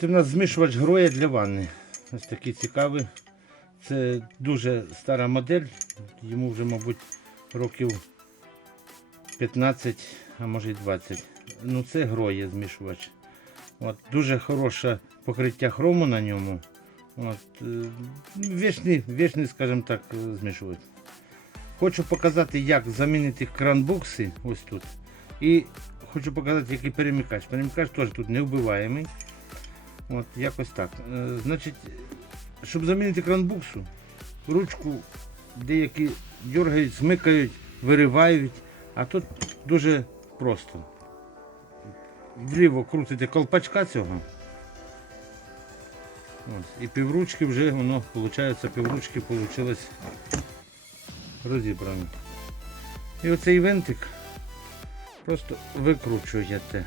Це в нас змішувач гроя для ванни. Ось такий цікавий. Це дуже стара модель. Йому вже, мабуть, років 15, а може й 20. Ну це гроє змішувач. От, дуже хороше покриття хрому на ньому. От, е, вічний, вічний, скажімо так, змішувач. Хочу показати, як замінити кранбукси ось тут. І хочу показати, який перемикач. Перемикач теж тут не вбиваємий. От, якось так. Е, значить, щоб замінити кранбуксу, ручку деякі дергають, смикають, виривають, а тут дуже просто. Вліво крутите колпачка цього. Ось, і півручки вже воно, виходить, півручки вийшло розібрано. І оцей винтик просто викручуєте.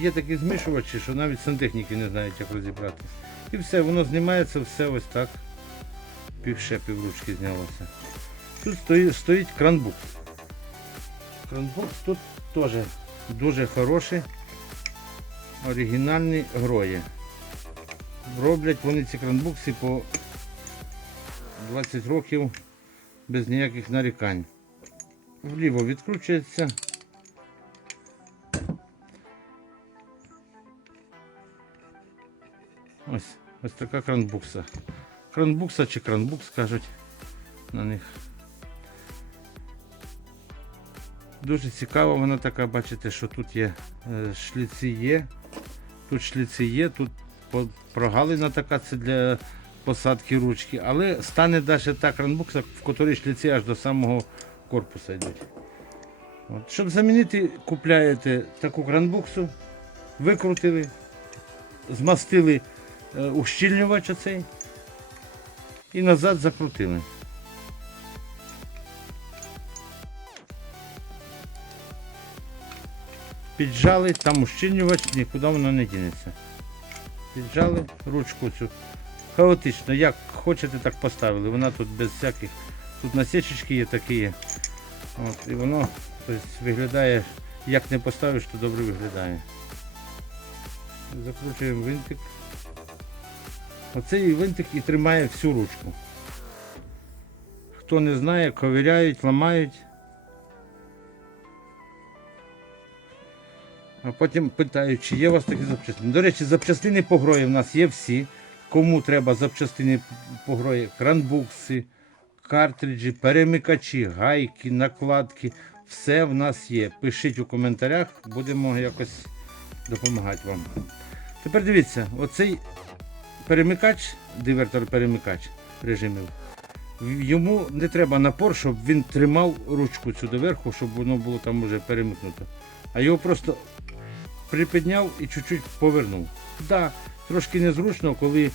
Є такі змішувачі, що навіть сантехніки не знають, як розібрати. І все, воно знімається, все ось так. Пів ще півручки знялося. Тут стоїть, стоїть кранбукс. Кранбукс тут теж дуже хороший, оригінальні грої. Роблять вони ці кранбукси по 20 років без ніяких нарікань. Вліво відкручується. Ось, така кранбукса. Кранбукса чи кранбукс кажуть на них. Дуже цікава вона така, бачите, що тут є е, шліці є. Тут шліці є, тут прогалина така, це для посадки ручки, але стане навіть та кранбукса, в котрій шліці аж до самого корпуса йдуть. От. Щоб замінити, купляєте таку кранбуксу, викрутили, змастили ущільнювач оцей і назад закрутили. Піджали, там ущільнювач, нікуди воно не дінеться. Піджали ручку цю. Хаотично, як хочете, так поставили. Вона тут без всяких. Тут насічечки є такі. От, і воно тобто, виглядає, як не поставиш, то добре виглядає. Закручуємо винтик. Оцей винтик і тримає всю ручку. Хто не знає, ковиряють, ламають. А потім питають, чи є у вас такі запчастини. До речі, запчастини по грої в нас є всі. Кому треба запчастини по грої, кранбукси, картриджі, перемикачі, гайки, накладки. Все в нас є. Пишіть у коментарях, будемо якось допомагати вам. Тепер дивіться, оцей перемикач, дивертор-перемикач режимів. Йому не треба напор, щоб він тримав ручку цю доверху, щоб воно було там уже перемикнуто. А його просто припідняв і чуть-чуть повернув. Да, трошки незручно, коли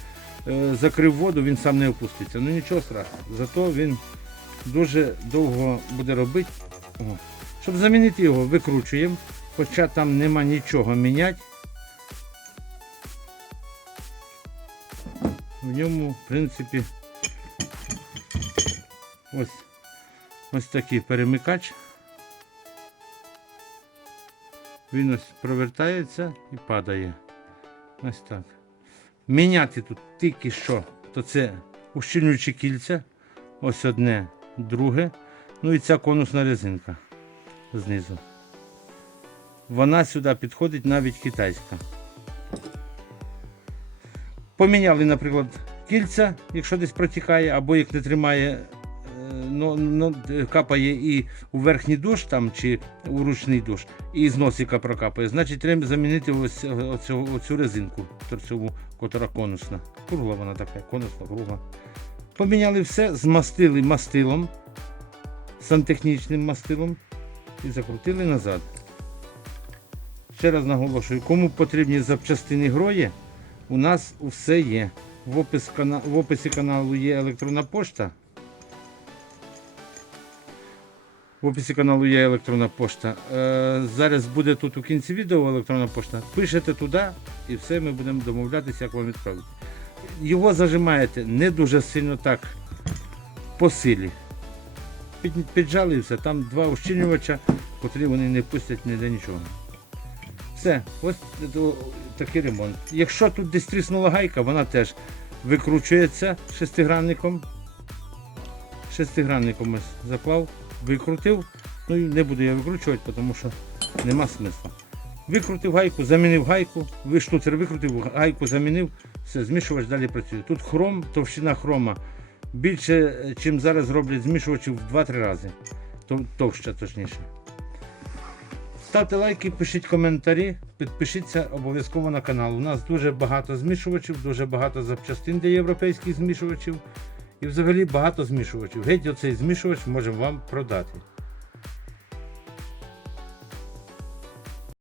е, закрив воду, він сам не опуститься. Ну нічого страшного. Зато він дуже довго буде робити. О. Щоб замінити його, викручуємо, хоча там нема нічого міняти. В ньому, в принципі, ось, ось такий перемикач. Він ось провертається і падає. Ось так. Міняти тут тільки що, то це ущільнюючі кільця. Ось одне, друге. Ну і ця конусна резинка знизу. Вона сюди підходить навіть китайська. Поміняли, наприклад, кільця, якщо десь протікає, або як не тримає, е, ну, ну, е, капає і у верхній душ там, чи у ручний душ, і з носика прокапає, значить треба замінити ось оцю, оцю резинку, торцеву, котра конусна. Кругла вона така, конусна, кругла. Поміняли все, змастили мастилом, сантехнічним мастилом і закрутили назад. Ще раз наголошую, кому потрібні запчастини грої, у нас все є. В, опис кана... в описі каналу є електронна пошта. В описі каналу є електронна пошта. Е, зараз буде тут у кінці відео електронна пошта. Пишете туди і все, ми будемо домовлятися, як вам відправити. Його зажимаєте не дуже сильно так по силі. Під, піджали все. Там два ущільнювача, котрі вони не пустять ніде нічого. Все, ось такий ремонт. Якщо тут десь тріснула гайка, вона теж викручується шестигранником. Шестигранником ось заклав, викрутив. Ну і не буду я викручувати, тому що нема смисла. Викрутив гайку, замінив гайку, штуцер викрутив, гайку замінив, все, змішувач далі працює. Тут хром, товщина хрома більше, ніж зараз роблять змішувачів в 2-3 рази. Товща, точніше. Ставте лайки, пишіть коментарі, підпишіться обов'язково на канал. У нас дуже багато змішувачів, дуже багато запчастин для європейських змішувачів. І взагалі багато змішувачів. Геть оцей змішувач можемо вам продати.